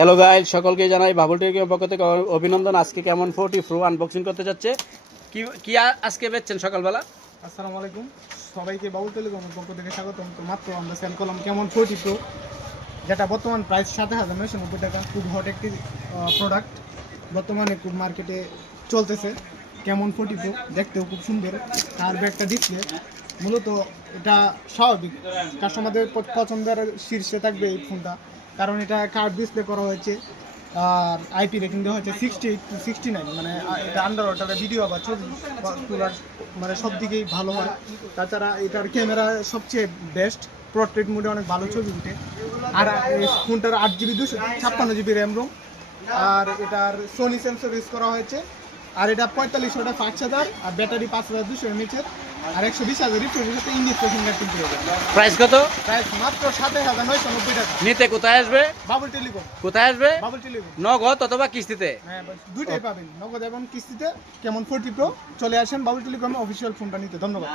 Hello guys, সকলকে জানাই বাবুল টেলিকমের পক্ষ থেকে অভিনন্দন। আজকে কেমন 40 প্রো আনবক্সিং করতে যাচ্ছে। কি আজকে বেচছেন সকালবেলা? আসসালামু আলাইকুম, সবাইকে বাবুল টেলিকমের পক্ষ থেকে স্বাগতম। তো মাত্র আমরা সেল করলাম কেমন 40 প্রো, যেটা বর্তমান প্রাইস 7,990 টাকা। খুব হট একটি প্রোডাক্ট, বর্তমানে খুব মার্কেটে চলতেছে। কেমন 40 প্রো দেখতেও খুব সুন্দর, আর একটা ডিসপ্লে। মূলত এটা স্বাভাবিক কাস্টমারদের পছন্দের শীর্ষে থাকবে এই ফোনটা, কারণ এটা কার্ভ ডিসপ্লে করা হয়েছে আর আইপি রেটিং দেওয়া হচ্ছে 68 to 69। মানে এটা আন্ডার ওয়াটারে ভিডিও বা ছবি তোলার মানে সব দিকেই ভালো হয়। তাছাড়া এটার ক্যামেরা সবচেয়ে বেস্ট, পোর্ট্রেট মোডে অনেক ভালো ছবি উঠে। আর এই ফোনটার 8GB 256GB র্যাম রোম, আর এটার সোনি সেন্সর ইউজ করা হয়েছে। আর এটা 4500 5000, আর ব্যাটারি 5200 mAh, আর 120,000 রিফ্রেশের সাথে ইন্ডিসপ্লে ফিঙ্গারপ্রিন্ট পেয়ে যাবে। প্রাইস কত? প্রাইস মাত্র 7,990 টাকা। নিতে কোথায় আসবে? বাবুল টেলিকম। কোথায় আসবে? বাবুল টেলিকম। নগদ অথবা কিস্তিতে? হ্যাঁ, দুইটাই পাবেন, নগদ এবং কিস্তিতে। কেমন 40 প্রো চলে আসেন বাবুল টেলিকমে অফিসিয়াল ফোনটা নিতে। ধন্যবাদ।